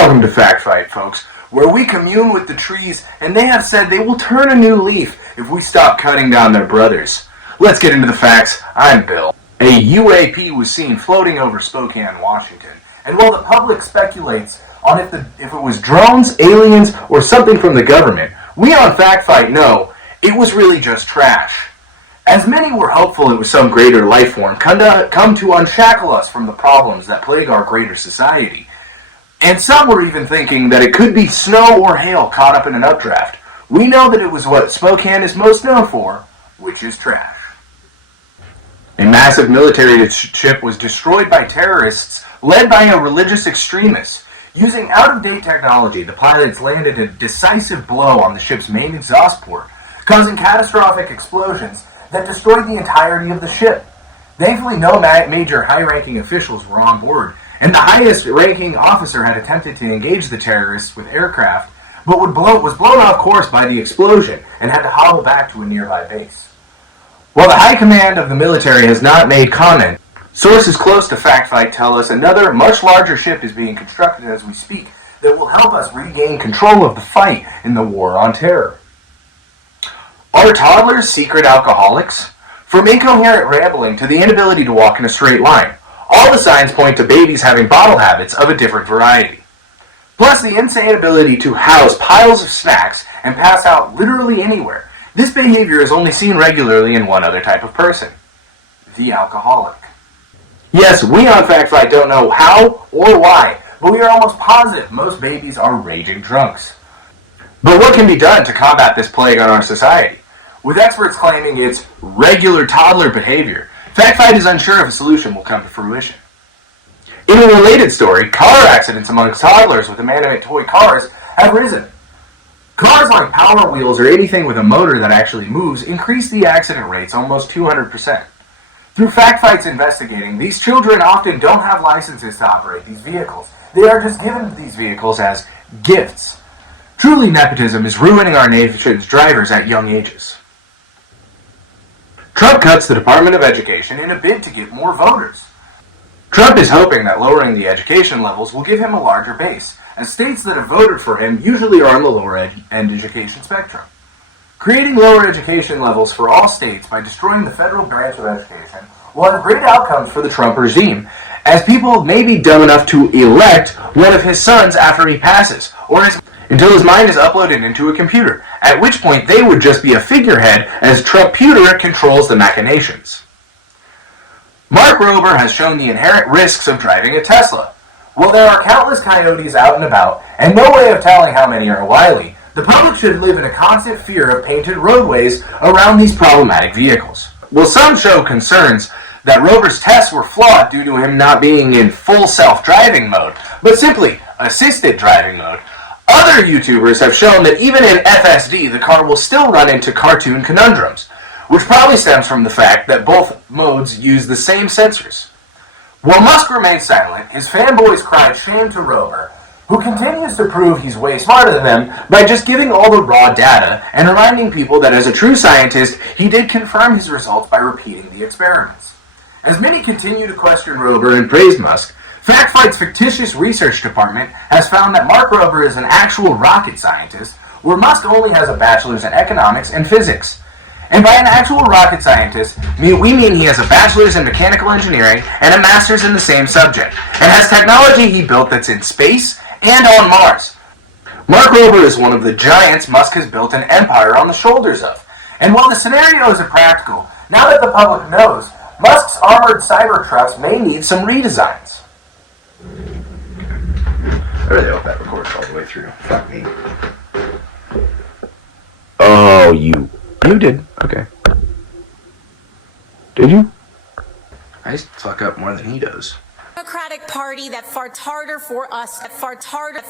Welcome to Fact Fight, folks, where we commune with the trees, and they have said they will turn a new leaf if we stop cutting down their brothers. Let's get into the facts. I'm Bill. A UAP was seen floating over Spokane, Washington, and while the public speculates on if it was drones, aliens, or something from the government, we on Fact Fight know it was really just trash. As many were hopeful it was some greater life form come to unshackle us from the problems that plague our greater society. And some were even thinking that it could be snow or hail caught up in an updraft. We know that it was what Spokane is most known for, which is trash. A massive military ship was destroyed by terrorists led by a religious extremist. Using out-of-date technology, the pilots landed a decisive blow on the ship's main exhaust port, causing catastrophic explosions that destroyed the entirety of the ship. Thankfully, no major high-ranking officials were on board, and the highest-ranking officer had attempted to engage the terrorists with aircraft, but was blown off course by the explosion and had to hobble back to a nearby base. While the high command of the military has not made comment, sources close to Fact Fight tell us another, much larger ship is being constructed as we speak that will help us regain control of the fight in the war on terror. Are toddlers secret alcoholics? From incoherent rambling to the inability to walk in a straight line, all the signs point to babies having bottle habits of a different variety. Plus the insane ability to house piles of snacks and pass out literally anywhere. This behavior is only seen regularly in one other type of person: the alcoholic. Yes, we on Fact Fight don't know how or why, but we are almost positive most babies are raging drunks. But what can be done to combat this plague on our society? With experts claiming it's regular toddler behavior, Fact Fight is unsure if a solution will come to fruition. In a related story, car accidents amongst toddlers with inanimate toy cars have risen. Cars like Power Wheels or anything with a motor that actually moves increase the accident rates almost 200%. Through Fact Fight's investigating, these children often don't have licenses to operate these vehicles. They are just given these vehicles as gifts. Truly, nepotism is ruining our nation's drivers at young ages. Trump cuts the Department of Education in a bid to get more voters. Trump is hoping that lowering the education levels will give him a larger base, as states that have voted for him usually are on the lower end education spectrum. Creating lower education levels for all states by destroying the federal branch of education will have great outcomes for the Trump regime, as people may be dumb enough to elect one of his sons after he passes, until his mind is uploaded into a computer, at which point they would just be a figurehead as Trumputer controls the machinations. Mark Rober has shown the inherent risks of driving a Tesla. While there are countless coyotes out and about, and no way of telling how many are wily, the public should live in a constant fear of painted roadways around these problematic vehicles. While some show concerns that Rober's tests were flawed due to him not being in full self-driving mode, but simply assisted driving mode, other YouTubers have shown that even in FSD, the car will still run into cartoon conundrums, which probably stems from the fact that both modes use the same sensors. While Musk remains silent, his fanboys cry shame to Rober, who continues to prove he's way smarter than them by just giving all the raw data and reminding people that as a true scientist, he did confirm his results by repeating the experiments. As many continue to question Rober and praise Musk, Fact Fight's fictitious research department has found that Mark Rober is an actual rocket scientist, where Musk only has a bachelor's in economics and physics. And by an actual rocket scientist, we mean he has a bachelor's in mechanical engineering and a master's in the same subject, and has technology he built that's in space and on Mars. Mark Rober is one of the giants Musk has built an empire on the shoulders of. And while the scenario is impractical, now that the public knows, Musk's armored Cybertrucks may need some redesigns. I really hope that records all the way through. Fuck me. Oh, you did. Okay. Did you? I fuck up more than he does. Democratic Party that farts harder for us, that farts harder.